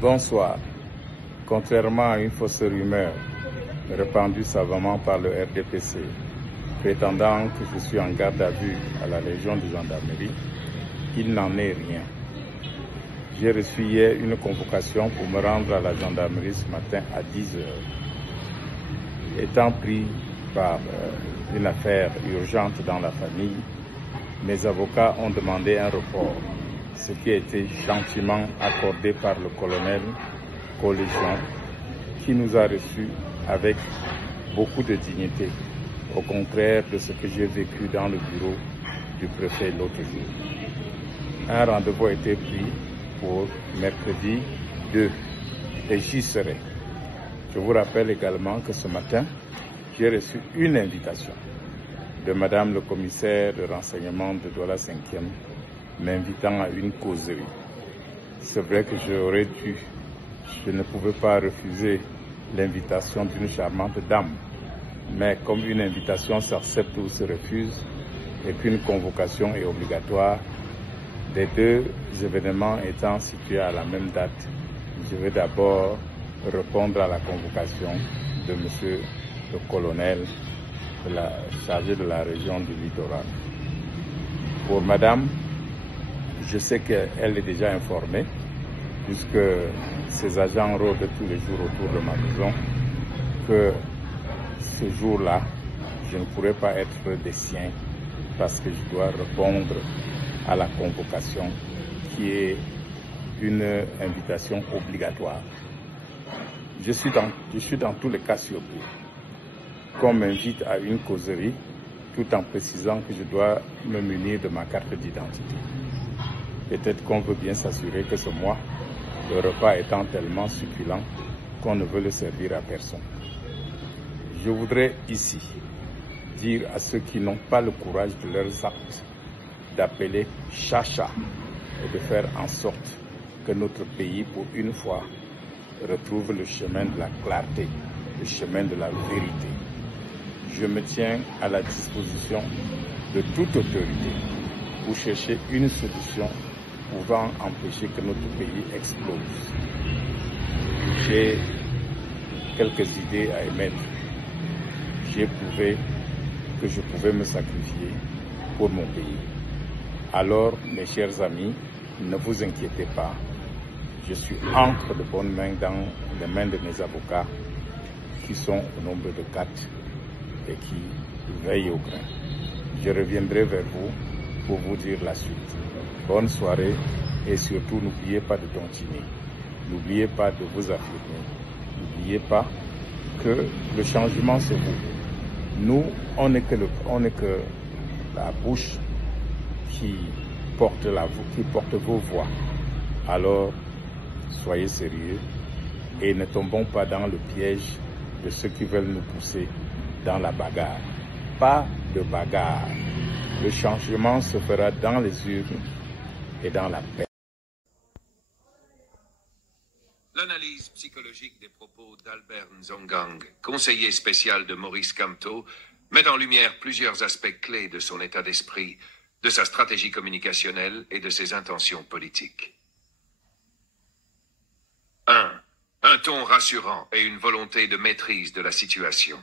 Bonsoir. Contrairement à une fausse rumeur répandue savamment par le RDPC, prétendant que je suis en garde à vue à la Légion de gendarmerie, il n'en est rien. J'ai reçu hier une convocation pour me rendre à la gendarmerie ce matin à 10 heures. Étant pris par une affaire urgente dans la famille, mes avocats ont demandé un report, ce qui a été gentiment accordé par le colonel Collégion, qui nous a reçus avec beaucoup de dignité, au contraire de ce que j'ai vécu dans le bureau du préfet l'autre jour. Un rendez-vous a été pris pour mercredi 2 et j'y serai. Je vous rappelle également que ce matin, j'ai reçu une invitation de Madame le commissaire de renseignement de Douala 5e, m'invitant à une causerie. C'est vrai que je ne pouvais pas refuser l'invitation d'une charmante dame, mais comme une invitation s'accepte ou se refuse et qu'une convocation est obligatoire, les deux événements étant situés à la même date, je vais d'abord répondre à la convocation de monsieur le colonel chargé de la région du littoral. Pour madame, je sais qu'elle est déjà informée, puisque ses agents rôdent tous les jours autour de ma maison, que ce jour-là, je ne pourrais pas être des siens parce que je dois répondre à la convocation qui est une invitation obligatoire. Je suis dans tous les cas surpris qu'on m'invite à une causerie tout en précisant que je dois me munir de ma carte d'identité. Peut-être qu'on veut bien s'assurer que ce mois, le repas étant tellement succulent qu'on ne veut le servir à personne. Je voudrais ici dire à ceux qui n'ont pas le courage de leurs actes d'appeler chacha et de faire en sorte que notre pays, pour une fois, retrouve le chemin de la clarté, le chemin de la vérité. Je me tiens à la disposition de toute autorité pour chercher une solution pouvant empêcher que notre pays explose. J'ai quelques idées à émettre. J'ai prouvé que je pouvais me sacrifier pour mon pays. Alors, mes chers amis, ne vous inquiétez pas. Je suis entre de bonnes mains dans les mains de mes avocats qui sont au nombre de 4 et qui veillent au grain. Je reviendrai vers vous pour vous dire la suite. Bonne soirée et surtout n'oubliez pas de tontiner. N'oubliez pas de vous affirmer. N'oubliez pas que le changement c'est vous. Nous, on n'est que la bouche qui porte vos voix. Alors, soyez sérieux et ne tombons pas dans le piège de ceux qui veulent nous pousser dans la bagarre. Pas de bagarre. Le changement se fera dans les urnes et dans la paix. L'analyse psychologique des propos d'Albert Nzongang, conseiller spécial de Maurice Kamto, met en lumière plusieurs aspects clés de son état d'esprit, de sa stratégie communicationnelle et de ses intentions politiques. 1. Un ton rassurant et une volonté de maîtrise de la situation.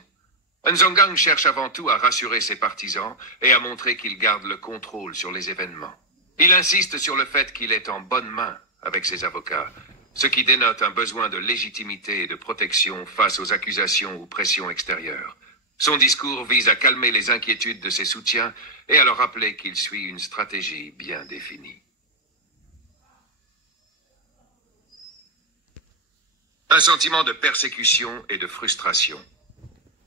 Nzongang cherche avant tout à rassurer ses partisans et à montrer qu'il garde le contrôle sur les événements. Il insiste sur le fait qu'il est en bonne main avec ses avocats, ce qui dénote un besoin de légitimité et de protection face aux accusations ou pressions extérieures. Son discours vise à calmer les inquiétudes de ses soutiens et à leur rappeler qu'il suit une stratégie bien définie. Un sentiment de persécution et de frustration.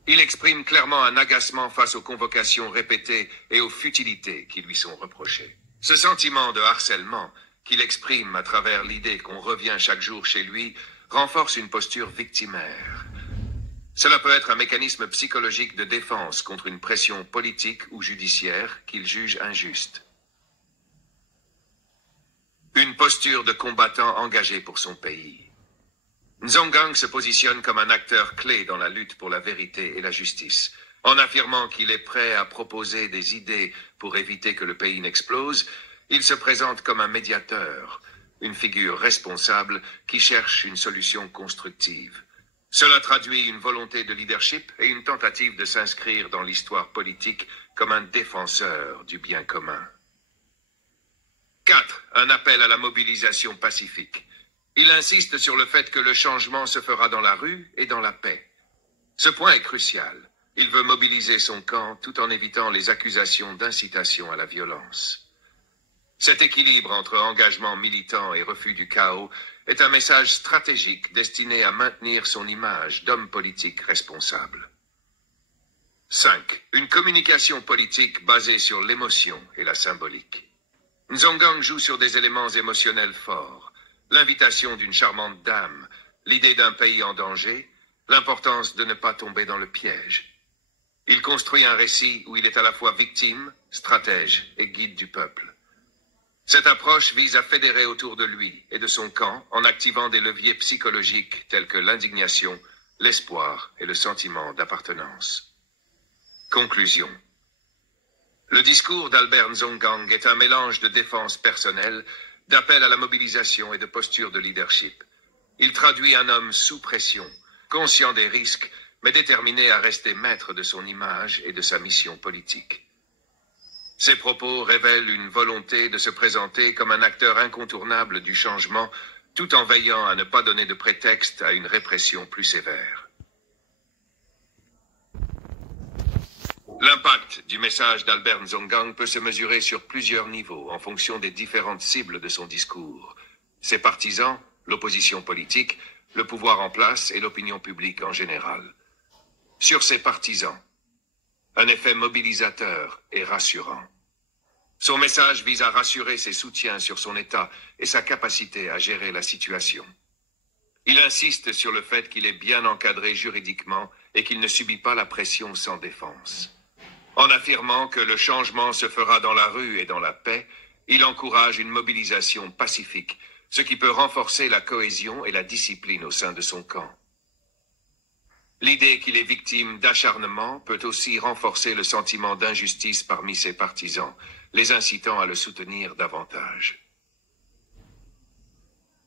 Il exprime clairement un agacement face aux convocations répétées et aux futilités qui lui sont reprochées. Ce sentiment de harcèlement qu'il exprime à travers l'idée qu'on revient chaque jour chez lui renforce une posture victimaire. Cela peut être un mécanisme psychologique de défense contre une pression politique ou judiciaire qu'il juge injuste. Une posture de combattant engagé pour son pays. Nzongang se positionne comme un acteur clé dans la lutte pour la vérité et la justice, en affirmant qu'il est prêt à proposer des idées pour éviter que le pays n'explose. Il se présente comme un médiateur, une figure responsable qui cherche une solution constructive. Cela traduit une volonté de leadership et une tentative de s'inscrire dans l'histoire politique comme un défenseur du bien commun. 4. Un appel à la mobilisation pacifique. Il insiste sur le fait que le changement se fera dans la rue et dans la paix. Ce point est crucial. Il veut mobiliser son camp tout en évitant les accusations d'incitation à la violence. Cet équilibre entre engagement militant et refus du chaos est un message stratégique destiné à maintenir son image d'homme politique responsable. 5. Une communication politique basée sur l'émotion et la symbolique. Nzongang joue sur des éléments émotionnels forts. L'invitation d'une charmante dame, l'idée d'un pays en danger, l'importance de ne pas tomber dans le piège. Il construit un récit où il est à la fois victime, stratège et guide du peuple. Cette approche vise à fédérer autour de lui et de son camp en activant des leviers psychologiques tels que l'indignation, l'espoir et le sentiment d'appartenance. Conclusion. Le discours d'Albert Nzongang est un mélange de défense personnelle, d'appel à la mobilisation et de posture de leadership. Il traduit un homme sous pression, conscient des risques, mais déterminé à rester maître de son image et de sa mission politique. Ces propos révèlent une volonté de se présenter comme un acteur incontournable du changement, tout en veillant à ne pas donner de prétexte à une répression plus sévère. L'impact du message d'Albert Nzongang peut se mesurer sur plusieurs niveaux en fonction des différentes cibles de son discours. Ses partisans, l'opposition politique, le pouvoir en place et l'opinion publique en général. Sur ses partisans, un effet mobilisateur et rassurant. Son message vise à rassurer ses soutiens sur son état et sa capacité à gérer la situation. Il insiste sur le fait qu'il est bien encadré juridiquement et qu'il ne subit pas la pression sans défense. En affirmant que le changement se fera dans la rue et dans la paix, il encourage une mobilisation pacifique, ce qui peut renforcer la cohésion et la discipline au sein de son camp. L'idée qu'il est victime d'acharnement peut aussi renforcer le sentiment d'injustice parmi ses partisans, les incitant à le soutenir davantage.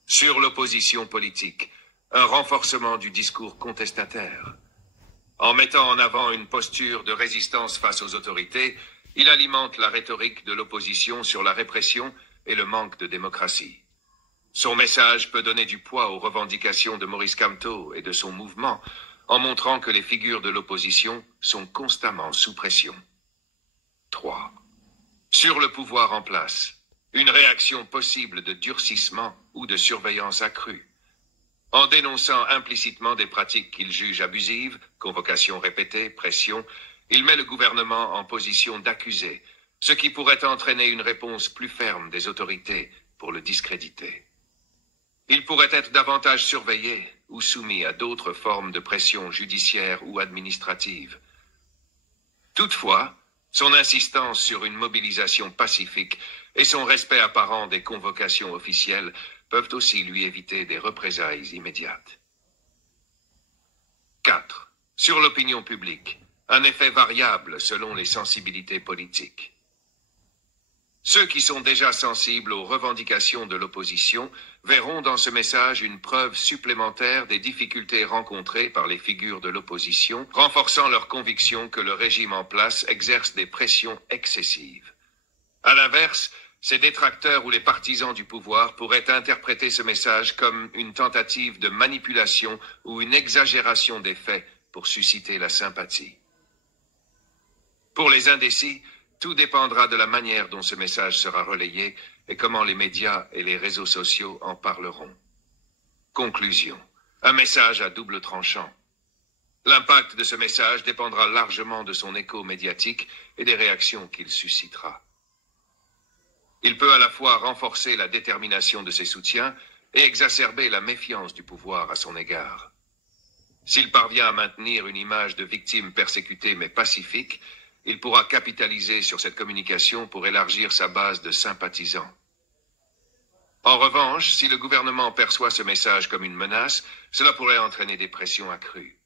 Sur l'opposition politique, un renforcement du discours contestataire. En mettant en avant une posture de résistance face aux autorités, il alimente la rhétorique de l'opposition sur la répression et le manque de démocratie. Son message peut donner du poids aux revendications de Maurice Kamto et de son mouvement, en montrant que les figures de l'opposition sont constamment sous pression. 3. Sur le pouvoir en place, une réaction possible de durcissement ou de surveillance accrue. En dénonçant implicitement des pratiques qu'il juge abusives, convocations répétées, pression, il met le gouvernement en position d'accusé, ce qui pourrait entraîner une réponse plus ferme des autorités pour le discréditer. Il pourrait être davantage surveillé ou soumis à d'autres formes de pression judiciaire ou administrative. Toutefois, son insistance sur une mobilisation pacifique et son respect apparent des convocations officielles peuvent aussi lui éviter des représailles immédiates. 4. Sur l'opinion publique, un effet variable selon les sensibilités politiques. Ceux qui sont déjà sensibles aux revendications de l'opposition verront dans ce message une preuve supplémentaire des difficultés rencontrées par les figures de l'opposition, renforçant leur conviction que le régime en place exerce des pressions excessives. À l'inverse, ces détracteurs ou les partisans du pouvoir pourraient interpréter ce message comme une tentative de manipulation ou une exagération des faits pour susciter la sympathie. Pour les indécis, tout dépendra de la manière dont ce message sera relayé et comment les médias et les réseaux sociaux en parleront. Conclusion. Un message à double tranchant. L'impact de ce message dépendra largement de son écho médiatique et des réactions qu'il suscitera. Il peut à la fois renforcer la détermination de ses soutiens et exacerber la méfiance du pouvoir à son égard. S'il parvient à maintenir une image de victime persécutée mais pacifique, il pourra capitaliser sur cette communication pour élargir sa base de sympathisants. En revanche, si le gouvernement perçoit ce message comme une menace, cela pourrait entraîner des pressions accrues.